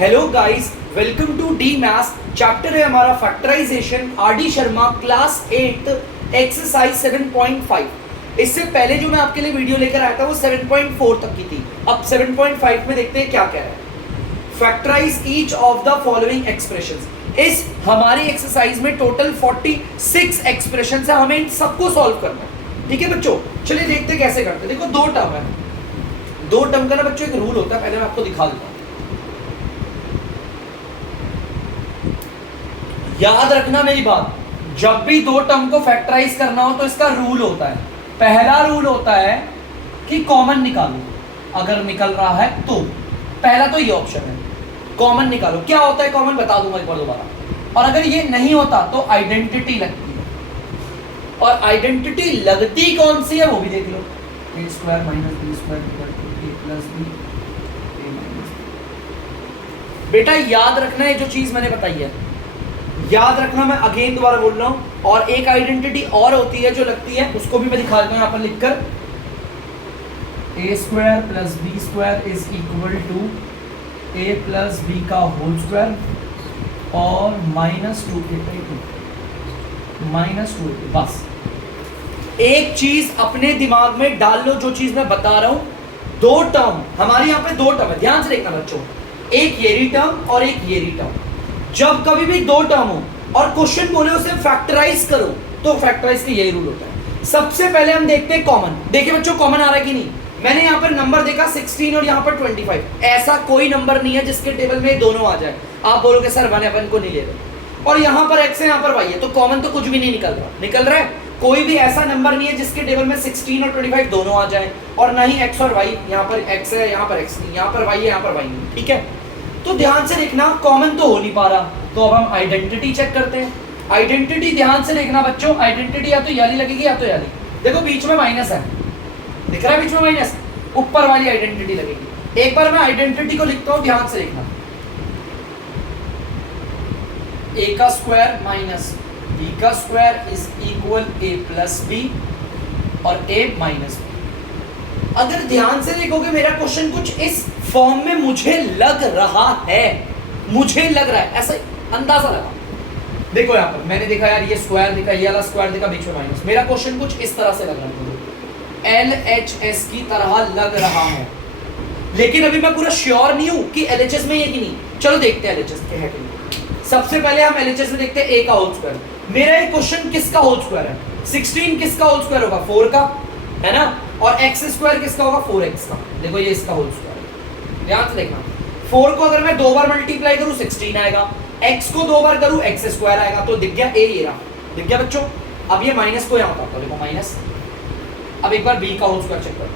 Hello guys, welcome to the maths. Chapter है हमारा factorisation, R D Sharma, class 8 exercise 7.5। इससे पहले जो मैं आपके लिए वीडियो लेकर आया था वो 7.4 तक की थी। अब 7.5 में देखते हैं क्या कह रहा है। Factorise each of the following expressions. इस हमारी एक्सरसाइज में टोटल 46 एक्सप्रेशंस है, हमें इन सबको सॉल्व करना है। ठीक है बच्चों, चलिए देखते हैं कैसे करते हैं। देखो दो टर्म है, दो टर्म का ना बच्चों एक रूल होता है, पहले मैं आपको दिखा देता हूं। याद रखना मेरी बात, जब भी दो टर्म को फैक्टराइज करना हो तो इसका रूल होता है। पहला रूल होता है कि कॉमन निकालो, अगर निकल रहा है तो पहला तो ये ऑप्शन है, कॉमन निकालो। क्या होता है कॉमन, बता दूंगा एक बार दोबारा। और अगर ये नहीं होता तो आइडेंटिटी लगती है, और आइडेंटिटी लगती कौन सी है वो भी देख लो। a square minus B square a plus B a minus B. बेटा याद रखना है जो चीज मैंने बताई है, याद रखना। मैं अगेन दोबारा बोल रहा हूं। और एक आइडेंटिटी और होती है जो लगती है, उसको भी मैं दिखा देता हूं यहां पर लिखकर। a square plus B square is equal to a plus B का होल स्क्वायर और -2a। बस एक चीज अपने दिमाग में डाल लो, जो चीज मैं बता रहा हूं। दो टर्म हमारे यहां पे, दो टर्म है, ध्यान से देखना बच्चों। एक ये टर्म और एक ये टर्म। जब कभी भी दो टर्म हो और क्वेश्चन बोले उसे फैक्टराइज करो, तो फैक्टराइज का यही रूल होता है। सबसे पहले हम देखते हैं कॉमन। देखिए बच्चों कॉमन आ रहा है कि नहीं। मैंने यहाँ पर नंबर देखा 16 और यहाँ पर 25। ऐसा कोई नंबर नहीं है जिसके टेबल में दोनों आ जाए। आप बोलोगे सर वन अपन को नहीं ले रहे, और यहाँ पर x है यहाँ पर y है, तो कॉमन तो कुछ भी नहीं निकल रहा। निकल रहा है कोई भी ऐसा नंबर नहीं है जिसके टेबल में 16 और 25 दोनों आ जाए, और ना ही x और y। यहाँ पर x है, यहाँ पर x नहीं, यहाँ पर y है, यहाँ पर y नहीं। ठीक है, तो ध्यान से देखना, कॉमन तो हो नहीं पा रहा, तो अब हम आइडेंटिटी चेक करते हैं। आइडेंटिटी ध्यान से देखना बच्चों, आइडेंटिटी या तो याली लगेगी या तो याली। देखो बीच में माइनस है, दिख रहा है बीच में माइनस, ऊपर वाली आइडेंटिटी लगेगी। एक बार मैं आइडेंटिटी को लिखता हूं, ध्यान से देखना। a का स्क्वायर माइनस b का square is equal a plus B और a माइनस बी। अगर ध्यान से देखोगे मेरा क्वेश्चन कुछ इस फॉर्म में मुझे लग रहा है, मुझे लग रहा है, ऐसा अंदाजा लगा। देखो यहाँ पर मैंने देखा यार, ये स्क्वायर दिखा, ये वाला स्क्वायर दिखा, बीच में माइनस। मेरा क्वेश्चन कुछ इस तरह से लग रहा है, LHS की तरह लग रहा है, लेकिन अभी मैं पूरा श्योर नहीं हूं कि LHS में है कि नहीं। चलो देखते हैं LHS के है कि नहीं। सबसे पहले हम LHS में देखते हैं a का होल स्क्वायर। मेरा ये क्वेश्चन किसका होल स्क्वायर है? 16 किसका होल स्क्वायर होगा? 4 का, है ना। और x स्क्वायर किसका होगा? 4x का। देखो ये इसका होल स्क्वायर है, ध्यान से देखना। 4 को अगर मैं दो बार मल्टीप्लाई करूं 16 आएगा, x को दो बार करूं x स्क्वायर आएगा। तो दिख गया a, ये रहा, दिख गया बच्चों। अब ये माइनस को यहाँ उतारता हूं, देखो माइनस। अब एक बार b का होल स्क्वायर चेक करो,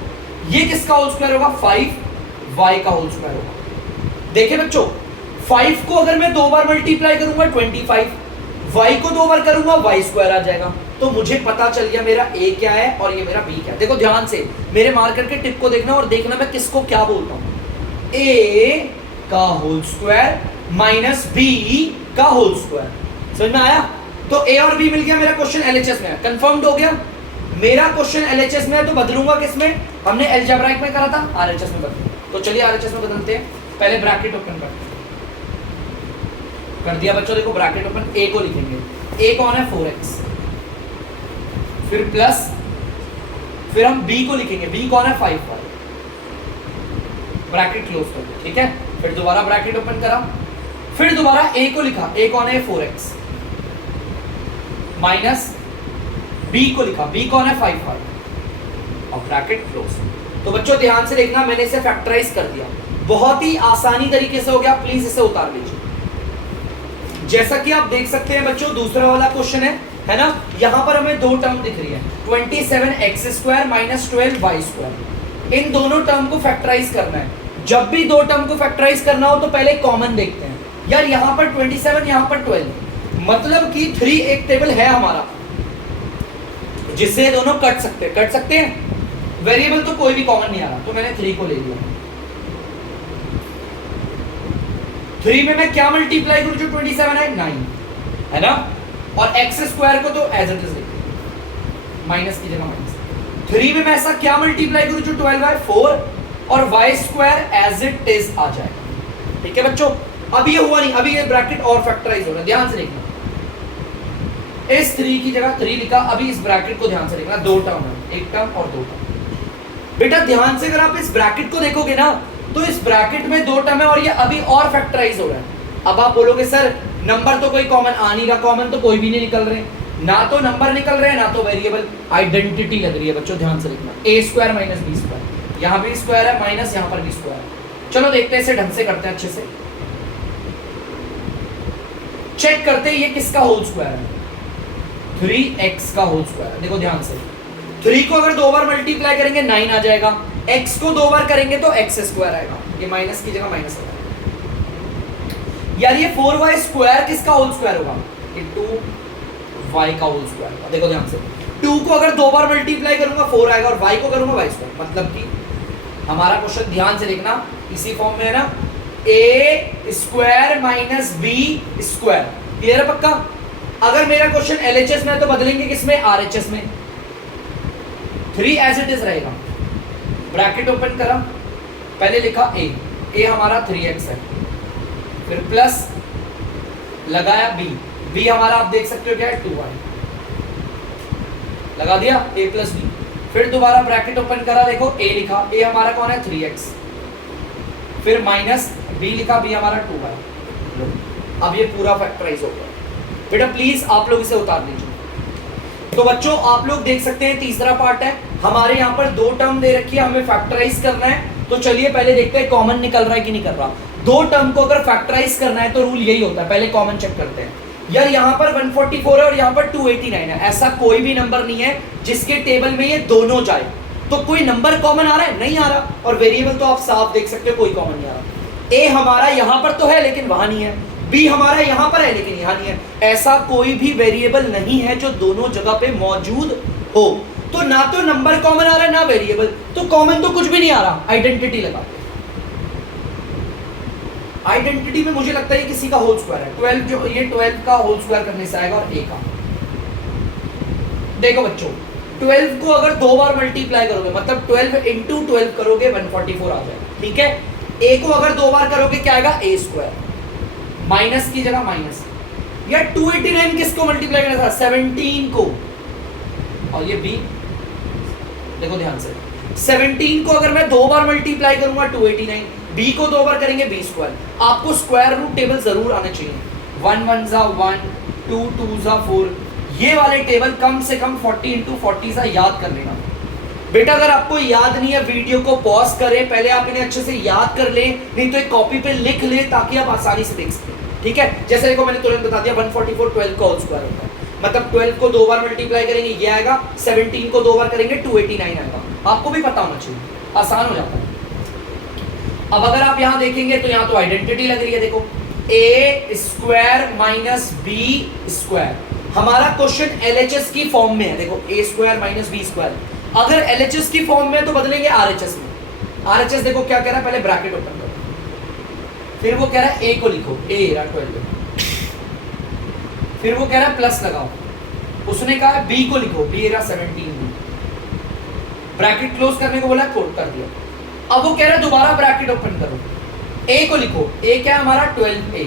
ये किसका होल स्क्वायर होगा? 5y का होल स्क्वायर होगा। देखिए बच्चों 5 को अगर मैं दो बार मल्टीप्लाई करूंगा 25, y को दो बार करूंगा y स्क्वायर आ जाएगा। तो मुझे पता चल गया मेरा a क्या है और ये मेरा b क्या है। देखो ध्यान से मेरे मार्कर के टिप को देखना और देखना मैं किसको क्या बोलता हूं। a का होल स्क्वायर माइनस b का होल स्क्वायर, समझ में आया? तो a और b मिल गया, मेरा क्वेश्चन LHS में है, कंफर्म्ड हो गया। मेरा क्वेश्चन LHS में है तो बदलूंगा किसमें? हमने अलजेब्राइक में करा था, RHS में बदलूंगा। तो चलिए RHS में बदलते हैं। पहले ब्रैकेट ओपन करते हैं, कर दिया बच्चों। देखो ब्रैकेट ओपन, a को लिखेंगे, a कौन है? 4x, फिर प्लस, फिर हम b को लिखेंगे, b कौन है? 5y, ब्रैकेट क्लोज कर दो। ठीक है, फिर दोबारा ब्रैकेट ओपन करा, फिर दोबारा a को लिखा, a कौन है? 4x, माइनस b को लिखा, b कौन है? 5y, और ब्रैकेट क्लोज। तो बच्चों ध्यान से देखना, मैंने इसे फैक्टराइज कर दिया, बहुत ही आसानी तरीके से हो गया। प्लीज इसे उतार लीजिए। जैसा कि आप देख सकते हैं बच्चों, दूसरा वाला क्वेश्चन है ना। यहां पर हमें दो टर्म दिख रही है, 27x square minus 12y square. इन दोनों टर्म को फैक्टराइज करना है। जब भी दो टर्म को फैक्टराइज करना हो तो पहले कॉमन देखते हैं। यार यहाँ पर 27, यहाँ पर 12, मतलब कि 3 एक टेबल है हमारा जिससे दोनों कट सकते हैं। वेरिएबल तो कोई भी कॉमन नहीं आ रहा, तो मैंने 3 को ले लिया। 3 में मैं क्या मल्टीप्लाई करूं? जो 27 है 9 है ना, और x स्क्वायर को तो एज इट इज लिख, माइनस की जगह माइनस। 3 में मैं ऐसा क्या मल्टीप्लाई करूं? जो 12 है 4, और y square as it is आ जाएगा। ठीक है बच्चों, अब ये हुआ नहीं, अभी ये ब्रैकेट और फैक्टराइज हो रहा है, ध्यान से देखना। इस 3 की जगह 3 लिखा, अभी इस ब्रैकेट को ध्यान से देखना, 2 टर्म है, 1 टर्म और 2 टर्म। बेटा ध्यान से अगर आप इस ब्रैकेट को देखोगे ना, तो इस ब्रैकेट में 2 टर्म है और ये अभी और फैक्टराइज हो रहा है। अब आप बोलोगे सर नंबर तो कोई कॉमन आ नहीं रहा, कॉमन तो कोई भी नहीं निकल रहे, ना तो नंबर निकल रहे हैं ना तो वेरिएबल, आइडेंटिटी लग रही है बच्चों, ध्यान से लिखना, a square minus B square, यहाँ भी स्क्वायर है माइनस यहाँ पर भी स्क्वायर है। चलो देखते हैं इसे ढंग से करते हैं, अच्छे से चेक करते हैं ये किसका होल स्क्वायर है, 3x का होल स्क्वायर। देखो ध्यान से, 3 को अगर 2 बार मल्टीप्लाई करेंगे 9 आ जाएगा, x को 2 बार करेंगे तो x स्क्वायर आएगा, ये माइनस की जगह माइनस आएगा। यार ये 4y स्क्वायर किसका होल स्क्वायर होगा, ये 2y का होल स्क्वायर होगा। देखो ध्यान से, 2 को अगर 2 बार मल्टीप्लाई करूंगा 4 आएगा और y को करूंगा y स्क्वायर, मतलब कि हमारा क्वेश्चन ध्यान से देखना इसी फॉर्म में है ना, a square minus b square. Clear है पक्का? अगर मेरा क्वेश्चन LHS में है तो बदलेंगे किसमें, RHS में। 3 एज इट इज रहेगा, ब्रैकेट ओपन करा, पहले लिखा a हमारा 3x है, फिर प्लस लगाया b हमारा आप देख सकते हो क्या है 2y, लगा दिया a प्लस b, फिर दोबारा ब्रैकेट ओपन करा, देखो a लिखा, a हमारा कौन है 3x, फिर माइनस b लिखा, b हमारा 2y। अब ये पूरा फैक्टराइज हो गया। बेटा प्लीज आप लोग इसे उतार लीजिए। तो बच्चों आप लोग देख सकते हैं तीसरा पार्ट है, हमारे यहाँ पर 2 टर्म दे रखी है, हमें फैक्टराइज करना है। तो चलिए पहले देखते हैं कॉमन निकल रहा है कि नहीं कर रहा। 2 टर्म को अगर फैक्टराइज करना है तो रूल यही होता है, पहले कॉमन चेक करते हैं। यार यहाँ पर 144 है और यहाँ पर 289 है, ऐसा कोई भी नंबर नहीं है जिसके टेबल में ये दोनों जाए। तो कोई नंबर कॉमन आ रहा है, नहीं आ रहा, और वेरिएबल तो आप साफ देख सकते हो कोई कॉमन नहीं आ रहा। ए हमारा यहाँ पर तो है लेकिन वहां नहीं है, बी हमारा यहाँ पर है लेकिन यहाँ नहीं है, ऐसा कोई भी वेरिएबल नहीं है जो दोनों जगह पे मौजूद हो। तो ना तो नंबर कॉमन आ रहा है ना वेरिएबल, तो कॉमन तो कुछ भी नहीं आ रहा, आइडेंटिटी लगा। आइडेंटिटी में मुझे लगता है ये किसी का होल स्क्वायर है, 12 जो ये 12 का होल स्क्वायर करने से आएगा और a का। देखो बच्चों 12 को अगर 2 बार मल्टीप्लाई करोगे मतलब 12 इंटू 12 करोगे 144 आ जाएगा, ठीक है। a को अगर 2 बार करोगे क्या आएगा a स्क्वायर, माइनस की जगह माइनस। या 289 किसको मल्टीप्लाई करना था, 17 को, और ये b देखो ध्यान से, 17 को अगर मैं 2 बार मल्टीप्लाई करूंगा 289, b को 2 बार करेंगे b स्क्वायर। आपको स्क्वायर रूट टेबल जरूर आने चाहिए, 1 1 जा 1, 2 2 जा 4, ये वाले टेबल कम से कम 40 इंटू 40 सा याद कर लेना। बेटा अगर आपको याद नहीं है वीडियो को पॉज करें, पहले आप इन्हें अच्छे से याद कर लें, नहीं तो एक कॉपी पे लिख लें ताकि आप आसानी से देख सकें, ठीक है। जैसे देखो मैंने तुरंत बता दिया 144 12 का होल स्क्वायर होता है, मतलब 12 को 2 बार मल्टीप्लाई करेंगे ये आएगा, 17 को 2 बार करेंगे 289 आएगा। आपको भी पता होना चाहिए, आसान हो जाता है। अब अगर आप यहाँ देखेंगे तो यहाँ तो आइडेंटिटी लग रही है, देखो a square minus B square. हमारा क्वेश्चन LHS की फॉर्म में है, देखो a square minus B square. अगर LHS की फॉर्म में है तो बदलेंगे RHS में। RHS देखो क्या कह रहा है, पहले ब्रैकेट ओपन करो, फिर वो कह रहा है a को लिखो, a रहा 12, फिर वो कह रहा है प्लस लगाओ, उसने कहा है b को लिखो, b रहा 17, ब्रैकेट क्लोज करने को बोला, कोट कर दिया। अब वो कह रहा है दोबारा ब्रैकेट ओपन करो, a को लिखो, a क्या है हमारा 12a,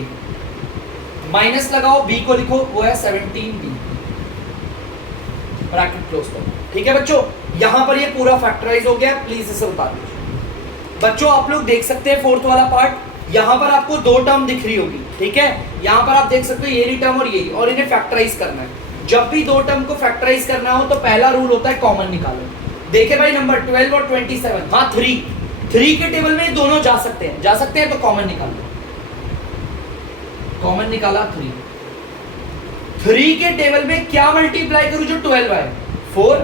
माइनस लगाओ, b को लिखो वो है 17b, ब्रैकेट क्लोज करो, ठीक है बच्चों। यहां पर ये पूरा फैक्टराइज हो गया, प्लीज इसे उतार दीजिए। बच्चों आप लोग देख सकते हैं फोर्थ वाला पार्ट, यहां पर आपको 2 टर्म दिख रही होगी, ठीक है। यहां पर आप देख सकते हो ये टर्म और ये, और इन्हें फैक्टराइज करना है। जब भी 2 टर्म को फैक्टराइज करना हो तो पहला रूल होता है कॉमन निकालो। देखे भाई नंबर 12 और 27, हाँ 3 के टेबल में दोनों जा सकते हैं, तो कॉमन निकाल लो। कॉमन निकाला 3 के टेबल में क्या मल्टीप्लाई करूं जो 12 है, 4,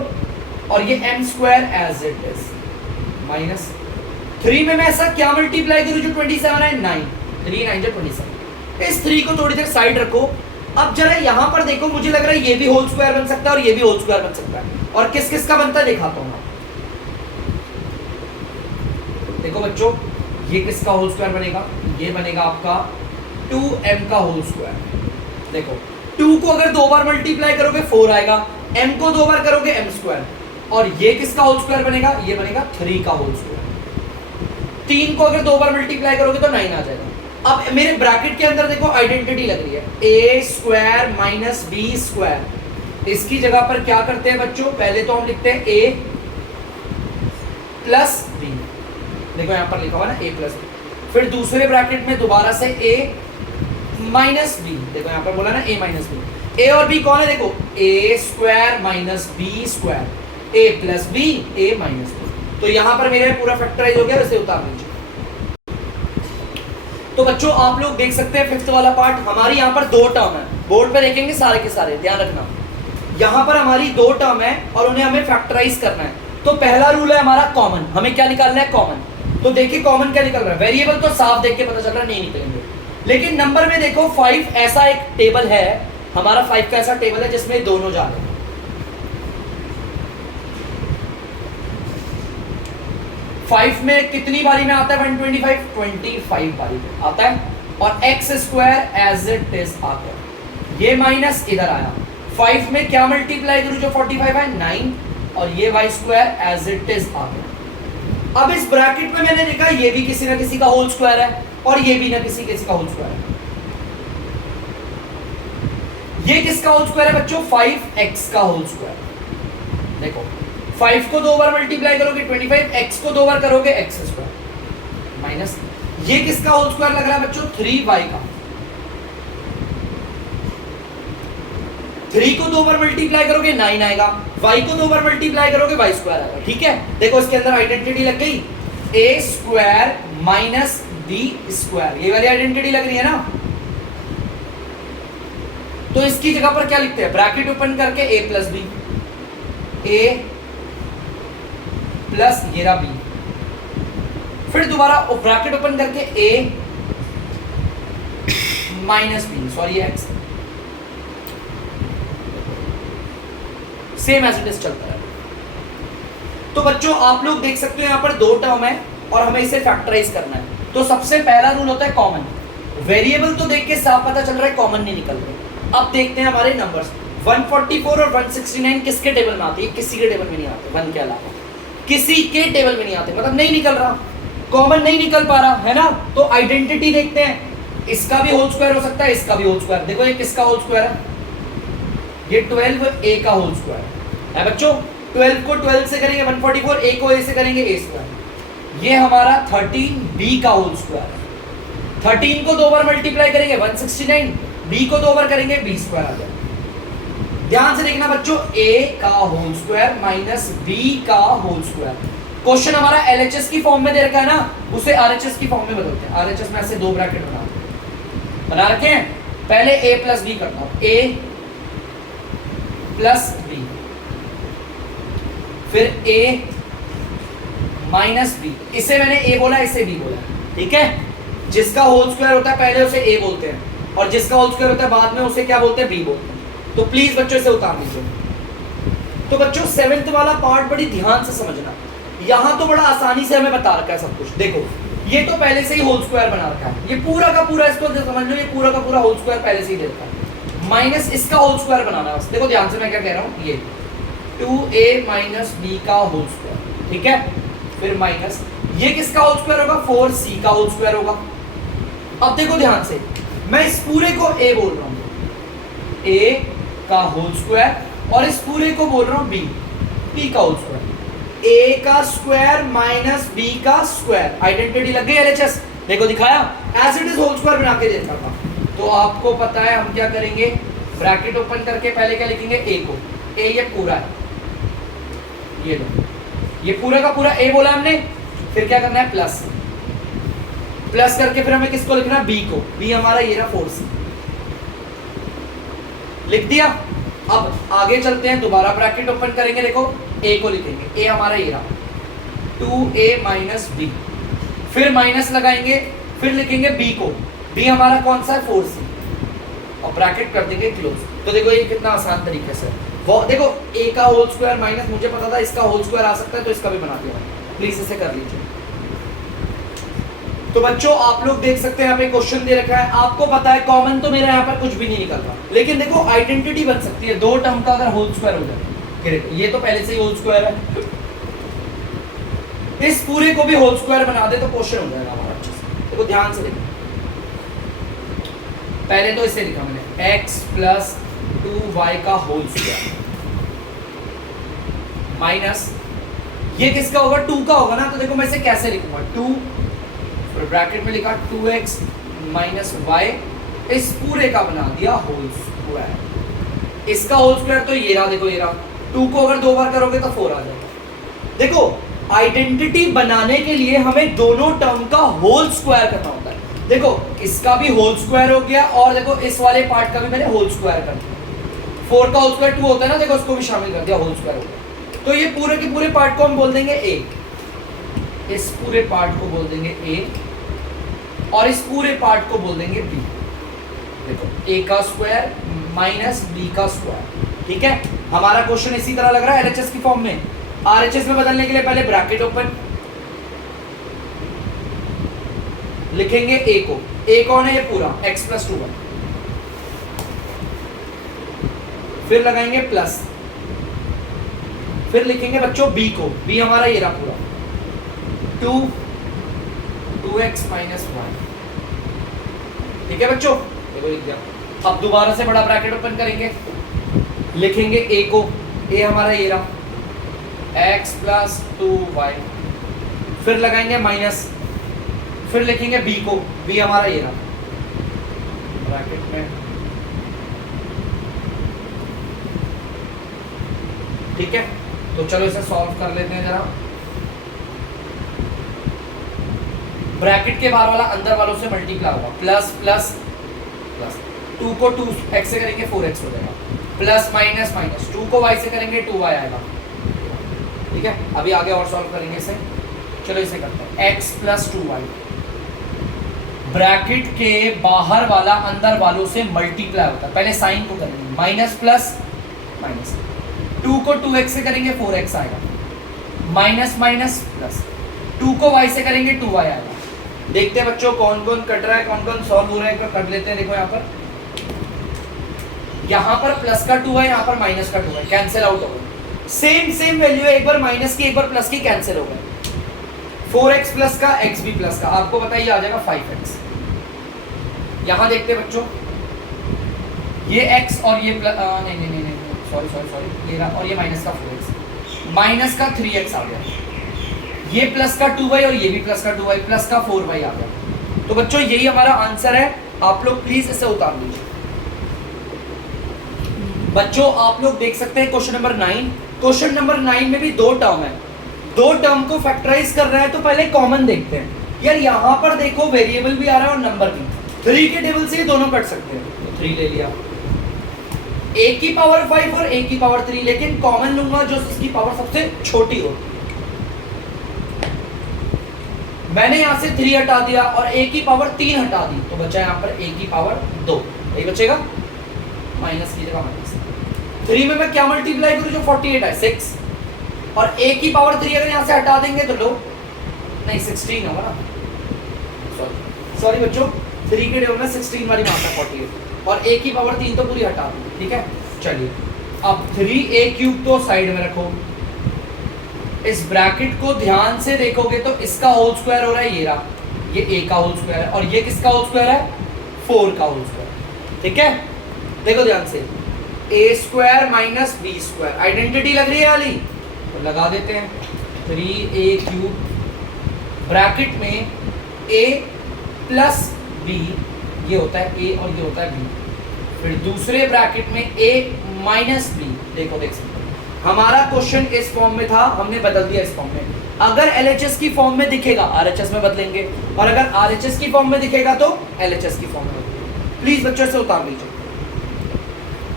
और ये m square as it is minus 3 में मैं ऐसा क्या मल्टीप्लाई करूं जो 27 है, 9, 3 9 जो 27। इस 3 को थोड़ी देर साइड रखो। अब जरा यहां पर देखो, मुझे लग रहा है ये भी होल स्क्वायर बन सकता है और ये भी होल स्क्वायर बन सकता है, और किस किस का बनता है दिखाता हूं। देखो बच्चों ये किसका होल स्क्वायर बनेगा, ये बनेगा आपका 2m का होल स्क्वायर। देखो 2 को अगर 2 बार मल्टीप्लाई करोगे 4 आएगा, m को 2 बार करोगे m स्क्वायर, और ये किसका होल स्क्वायर बनेगा, ये बनेगा 3 का होल स्क्वायर। 3 को अगर 2 बार मल्टीप्लाई करोगे तो 9 आ जाएगा, अब मेरे ब्रैकेट के अंदर देखो आइडेंटिटी लग रही है ए स्क्वायर माइनस बी स्क्वायर। इसकी जगह पर क्या करते हैं बच्चों, पहले तो हम लिखते हैं ए प्लस बी, देखो यहां पर लिखा हुआ ना ए प्लस बी, फिर दूसरे ब्रैकेट में दोबारा से ए माइनस बी, देखो यहां पर बोला ना ए माइनस बी। ए और बी कौन है, देखो ए स्क्वायर माइनस बी स्क्वायर, ए प्लस बी, ए माइनस बी। तो यहां पर मेरे पूरा फैक्टराइज हो गया, वैसे उतार लीजिए। तो बच्चों आप लोग देख सकते हैं फिफ्थ वाला पार्ट, हमारी यहाँ पर दो टर्म है, बोर्ड पे देखेंगे सारे के सारे, ध्यान रखना। यहाँ पर हमारी दो टर्म है और उन्हें हमें फैक्टराइज करना है। तो पहला रूल है हमारा कॉमन, हमें क्या निकालना है, कॉमन। तो देखिए कॉमन क्या निकल रहा है, वेरिएबल तो साफ देख के पता चल रहा है नहीं निकलेंगे, लेकिन नंबर में देखो 5 ऐसा एक टेबल है, हमारा 5 का ऐसा टेबल है जिसमें दोनों जा रहे हैं। 5 में कितनी बारी में आता है 125? 25 बारी में आता है। और X square as it is आता है, ये माइनस इधर आया। 5 में क्या मल्टीप्लाई करूं जो 45 है, 9, और ये y square as it is आ गया। अब इस ब्रैकेट में मैंने देखा ये भी किसी ना किसी का होल स्क्वायर है और ये भी ना किसी का होल स्क्वायर है। ये किसका होल स्क्वायर है बच्चों, 5x का होल स्क्वायर। देखो 5 को 2 बार मल्टीप्लाई करोगे 25, x को 2 बार करोगे x स्क्वायर माइनस, ये किसका होल स्क्वायर लग रहा है बच्चों, 3y का। 3 को 2 बार मल्टीप्लाई करोगे 9 आएगा, y को 2 बार मल्टीप्लाई करोगे y स्क्वायर आएगा। ठीक है, देखो इसके अंदर आइडेंटिटी लग गई, a square minus b square, ये वाली आइडेंटिटी लग रही है ना। तो इसकी जगह पर क्या लिखते हैं, ब्रैकेट ओपन करके a plus B, a plus ये रहा b, फिर दोबारा ब्रैकेट ओपन करके a minus B, sorry x, same as it is चलता है। तो बच्चों आप लोग देख सकते हो यहाँ पर दो टर्म है और हमें इसे फैक्टराइज करना है। तो सबसे पहला रूल होता है कॉमन, वेरिएबल तो देख के साफ पता चल रहा है कॉमन नहीं निकल रहे। अब देखते हैं हमारे नंबर्स, 144 और 169 किसके टेबल में आते हैं, किसी के टेबल में नहीं आते, 1 के अलावा किसी के टेबल में नहीं आते, मतलब नहीं निकल रहा, कॉमन नहीं निकल पा रहा है ना। तो आइडेंटिटी देखते हैं, इसका भी होल स्क्वायर हो सकता है, इसका भी होल स्क्वायर। देखो ये किसका होल स्क्वायर है, ये 12a का होल स्क्वायर है बच्चों। 12 को 12 से करेंगे 144, a को a से करेंगे a स्क्वायर। ये हमारा 13b का होल स्क्वायर है। 13 को 2 बार मल्टीप्लाई करेंगे 169, b को 2 बार करेंगे b स्क्वायर आ जाएगा। ध्यान से देखना बच्चों, a का होल स्क्वायर माइनस b का होल स्क्वायर। क्वेश्चन हमारा LHS की फॉर्म में दे रखा है ना, उसे RHS की फॉर्म में बदलते हैं। RHS में ऐसे 2 ब्रैकेट बना रखे हैं, पहले a प्लस b करता हूं, a प्लस b, फिर a माइनस b, इसे मैंने a बोला, इसे b बोला, ठीक है। जिसका होल स्क्वायर होता है पहले उसे a बोलते हैं और जिसका होल स्क्वायर होता है बाद में उसे क्या बोलते हैं, b बोलते हैं। तो प्लीज बच्चों इसे उतार दीजिए। तो बच्चों 7th वाला पार्ट बड़ी ध्यान से समझना, यहां तो बड़ा आसानी से हमें बता रखा है सब कुछ। देखो ये तो पहले से ही होल स्क्वायर बना रखा है, ये पूरा का पूरा, इसको समझ लो, ये पूरा का पूरा होल स्क्वायर पहले से ही दे रखा है, माइनस इसका होल स्क्वायर बनाना है बस। देखो ध्यान से मैं क्या कह रहा हूं, ये 2a माइनस b का होल स्क्वायर, ठीक है। फिर माइनस ये किसका होल स्क्वायर होगा, 4c का होल स्क्वायर होगा। अब देखो ध्यान से, मैं इस पूरे को a बोल रहा हूं, a का होल स्क्वायर, और इस पूरे को बोल रहा हूं b का होल स्क्वायर। a का स्क्वायर माइनस b का स्क्वायर, आइडेंटिटी लग गई LHS। देखो दिखाया, as it is whole square बना के देता था। तो आपको पता है हम क्या करेंगे, ब्रैकेट ओपन करके पहले क्या लिखेंगे, a को, a ये पूरा है, ये लो, ये पूरा का पूरा a बोला हमने। फिर क्या करना है, प्लस, प्लस करके फिर हमें किसको लिखना है, b को, b हमारा ये रहा 4c, लिख दिया। अब आगे चलते हैं, दोबारा ब्रैकेट ओपन करेंगे, देखो a को लिखेंगे, a हमारा ये रहा 2a माइनस b, फिर माइनस लगाएंगे, फिर लिखेंगे b को, b हमारा कौन सा है, 4c, और ब्रैकेट कर देंगे क्लोज। तो देखो ये कितना आसान तरीके से, वो देखो a का होल स्क्वायर माइनस, मुझे पता था इसका होल स्क्वायर आ सकता है तो इसका भी बना दिया, प्लीज इसे कर लीजिए। तो बच्चों आप लोग देख सकते हैं यहाँ पे क्वेश्चन दे रखा है, आपको पता है कॉमन तो मेरा यहाँ पर कुछ भी नहीं निकल रहा, लेकिन देखो आइडेंटिटी बन सकती है दो टर्म का अगर होल स्क्वायर हो जाए। ये तो पहले से ही होल स्क्वायर है, इस पूरे को भी होल स्क्वायर बना दे तो क्वेश्चन हो जाएगा हमारा अच्छे से। देखो ध्यान से देखो, पहले तो इसे लिखा मैंने x प्लस 2y का होल स्क्वायर माइनस ये किसका होगा 2 का होगा ना, तो देखो मैं इसे कैसे लिखूंगा 2 फिर ब्रैकेट में लिखा 2x माइनस y, इस पूरे का बना दिया होल स्क्वायर। इसका होल स्क्वायर तो ये रहा, देखो ये रहा, 2 को अगर 2 बार करोगे तो 4 आ जाएगा। देखो आइडेंटिटी बनाने के लिए हमें दोनों टर्म का होल स्क्वायर करना होता है। देखो इसका भी होल स्क्वायर हो गया और देखो इस वाले पार्ट का भी मैंने होल स्क्वायर कर दिया। 4 का होल स्क्वायर 2 होता है ना, देखो उसको भी शामिल कर दिया, होल स्क्वायर हो गया। तो ये पूरे के पूरे पार्ट को हम बोल देंगे a, इस पूरे पार्ट को बोल देंगे a और इस पूरे पार्ट को बोल देंगे b। देखो a का स्क्वायर माइनस b का स्क्वायर। ठीक है, हमारा क्वेश्चन इसी तरह लग रहा है LHS की फॉर्म में। RHS में बदलने के लिए पहले ब्रैकेट ओपन, लिखेंगे a को, a कौन है ये पूरा x प्लस 2y, फिर लगाएंगे प्लस, फिर लिखेंगे बच्चों b को, b हमारा ये रहा पूरा 2x माइनस 1। ठीक है बच्चों, देखो लिख दिया। अब दोबारा से बड़ा ब्रैकेट ओपन करेंगे, लिखेंगे a को, a हमारा ये रहा x प्लस 2y, फिर लगाएंगे माइनस, फिर लिखेंगे b को, b हमारा ये रहा ब्रैकेट में। ठीक है, तो चलो इसे सॉल्व कर लेते हैं जरा। ब्रैकेट के बाहर वाला अंदर वालों से मल्टीप्लाई होगा, प्लस प्लस प्लस, 2 को 2x से करेंगे 4x हो जाएगा, प्लस माइनस माइनस, 2 को y से करेंगे 2y आएगा। ठीक है, अभी आगे और सॉल्व करेंगे इसे। चलो इसे करते हैं x प्लस 2y, ब्रैकेट के बाहर वाला अंदर वालों से मल्टीप्लाई होता है, पहले साइन को करेंगे माइनस प्लस माइनस, 2 को 2x से करेंगे 4x आएगा, माइनस माइनस प्लस, 2 को y से करेंगे 2y आएगा। देखते हैं बच्चों कौन कौन कट रहा है, कौन कौन सॉल्व हो रहा है, कर लेते हैं। देखो यहाँ पर प्लस का 2 है, यहाँ पर माइनस का 2 है, कैंसिल आउट हो गए। सेम वैल्यू है, एक बार माइनस की एक बार प्लस की, कैंसिल हो गए। 4x प्लस का x भी प्लस का, आपको बताइए आ जाएगा 5x। यहाँ देखते हैं बच्चों, ये x और ये प्लस नहीं सॉरी ये रहा, और ये माइनस का 4x, माइनस का 3x आ गया, ये प्लस का 2y और ये भी प्लस का 2y, प्लस का 4y आ गया। तो बच्चों यही हमारा आंसर है, आप लोग प्लीज इसे उतार लीजिए। बच्चों आप लोग देख सकते हैं क्वेश्चन नंबर 9, क्वेश्चन नंबर 9 में भी दो टर्म है, दो टर्म को फैक्टराइज कर रहा है, तो पहले कॉमन देखते हैं। यार यहाँ पर देखो वेरिएबल भी आ रहा है और नंबर भी, 3 के टेबल से ये दोनों कट सकते हैं, तो 3 ले लिया, a की पावर 5 और a की पावर 3, लेकिन कॉमन लूंगा जो इसकी पावर सबसे छोटी हो। मैंने यहां से 3 हटा दिया और a की पावर 3 हटा दी, तो बचा यहाँ पर a की पावर 2, यही बचेगा, माइनस की जगह माइनस। 3 में मैं क्या मल्टीप्लाई करूं, जो 48 है 6, और a की पावर 3 अगर यहां से हटा देंगे तो लो, नहीं 16 होगा ना, सॉरी बच्चों, 3 के टेबल में 16 वाली मात्रा 48, और a की पावर 3 तो पूरी हटा दी। ठीक है, चलिए अब 3a³ तो साइड में रखो, इस ब्रैकेट को ध्यान से देखोगे तो इसका होल स्क्वायर हो रहा है, ये रहा, ये a का होल स्क्वायर है, और ये किसका होल स्क्वायर है, 4 का होल स्क्वायर। ठीक है, देखो ध्यान से, a square minus b square, identity लग रही है वाली, तो लगा देते हैं 3a³ ब्रैकेट में a प्लस b, ये होता है a और ये होता है b, फिर दूसरे ब्रैकेट में a माइनस b। देखो देख सकते हैं, हमारा क्वेश्चन इस फॉर्म में था, हमने बदल दिया इस फॉर्म में। अगर LHS की फॉर्म में दिखेगा RHS में बदलेंगे, और अगर RHS की फॉर्म में दिखेगा तो LHS की फॉर्म में। प्लीज बच्चों से उतार लीजिए।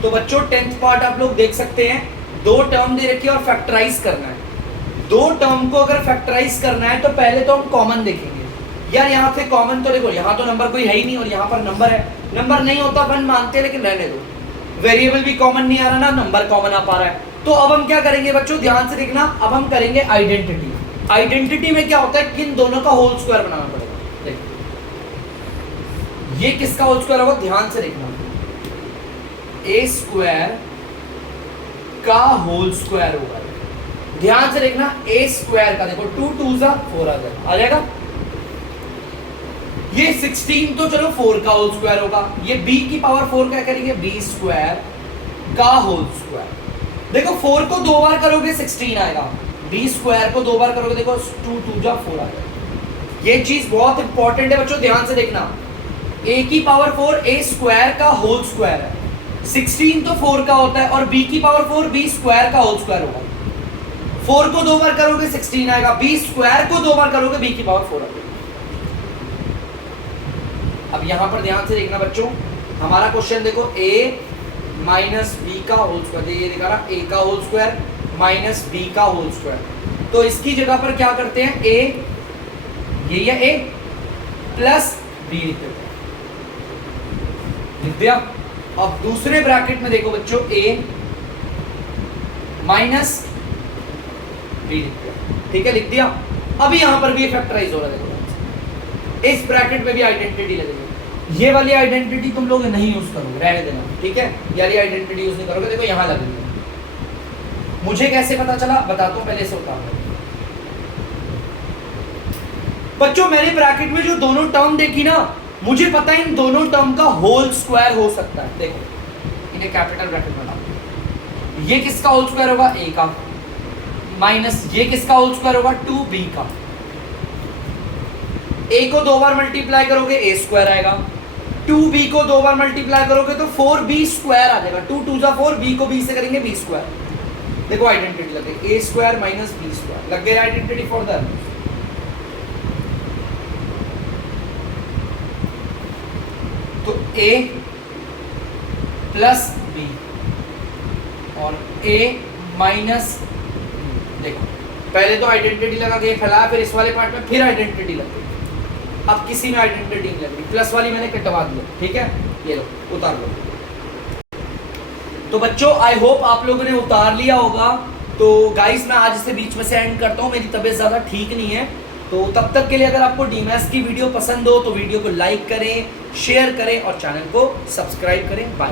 तो बच्चों 10th पार्ट आप लोग देख सकते हैं, 2 टर्म दे रखी है और फैक्टराइज करना है। 2 टर्म को अगर फैक्टराइज करना है तो पहले तो हम कॉमन देखेंगे। यार यहाँ से कॉमन तो देखो, यहाँ तो नंबर कोई है ही नहीं और यहाँ पर नंबर है, नंबर नहीं होता अपन मानते हैं, लेकिन रहने दो, वेरिएबल भी कॉमन नहीं आ रहा ना, नंबर कॉमन आ पा रहा है। तो अब हम क्या करेंगे बच्चों, ध्यान से देखना, अब हम करेंगे आइडेंटिटी। आइडेंटिटी में क्या होता है कि इन दोनों का होल स्क्वायर बनाना पड़ेगा। देखो ये किसका होल स्क्वायर होगा, ध्यान से देखना, a स्क्वायर का होल स्क्वायर होगा। ध्यान से देखना, a स्क्वायर का देखो 2 2 4 आ जाएगा, ये 16 तो चलो 4 का होल स्क्वायर होगा, ये b की पावर 4 क्या करेंगे, b स्क्वायर का होल स्क्वायर। देखो 4 को 2 बार करोगे 16 आएगा, b स्क्वायर को 2 बार करोगे देखो 2 2 जा 4 आएगा। ये चीज बहुत इंपॉर्टेंट है बच्चों, ध्यान से देखना। a की पावर 4 a स्क्वायर का होल स्क्वायर है, 16 तो 4 का होता है, और b की पावर 4 b स्क्वायर का होल स्क्वायर होगा। 4 को 2 बार करोगे 16 आएगा, b स्क्वायर को 2 बार करोगे b की पावर 4 आएगा। अब यहां पर ध्यान से देखना बच्चों, हमारा क्वेश्चन देखो a माइनस बी का होल स्क्वायर, ये दिखा रहा a का होल स्क्वायर माइनस b का होल स्क्वायर। तो इसकी जगह पर क्या करते हैं, a ये है a प्लस b लिख दिया। अब दूसरे ब्रैकेट में देखो बच्चों a माइनस b लिख दिया, ठीक है लिख दिया। अभी यहां पर भी फैक्टराइज हो रहा है, देखो इस ब्रैकेट में भी आइडेंटिटी लगेगी। ये वाली आइडेंटिटी तुम लोग नहीं यूज करोगे, रहने देना, ठीक है, ये वाली आइडेंटिटी यूज नहीं करोगे। देखो यहां लगेगी। मुझे कैसे पता चला बताता हूं, पहले से उतार दो बच्चों। मैंने ब्रैकेट में जो दोनों टर्म देखी ना, मुझे पता है इन दोनों टर्म का होल स्क्वायर हो सकता है। देखो इन्हें कैपिटल ब्रैकेट में डालो, ये किसका होल स्क्वायर होगा, a का, माइनस ये किसका होल स्क्वायर होगा, 2b का। a को 2 बार मल्टीप्लाई करोगे a स्क्वायर आएगा, 2b को 2 बार मल्टीप्लाई करोगे तो 4b स्क्वायर आ जाएगा, 2 2 जा 4, b को b से करेंगे b स्क्वायर। देखो आइडेंटिटी लग गई, a square minus b square लग गई आइडेंटिटी फॉर द। तो a प्लस b और a माइनस, देखो पहले तो आइडेंटिटी लगा के फैलाया, फिर इस वाले पार्ट में फिर आइडेंटिटी लग गई। अब किसी में आइडेंटिटी नहीं लग रही, प्लस वाली मैंने कटवा दी, ठीक है, ये लो उतार लो। तो बच्चों आई होप आप लोगों ने उतार लिया होगा। तो गाइस मैं आज इसे बीच में से एंड करता हूँ, मेरी तबीयत ज़्यादा ठीक नहीं है। तो तब तक के लिए अगर आपको डीमैथ्स की वीडियो पसंद हो तो वीडियो को लाइक करें, शेयर करें और चैनल को सब्सक्राइब करें। बाय।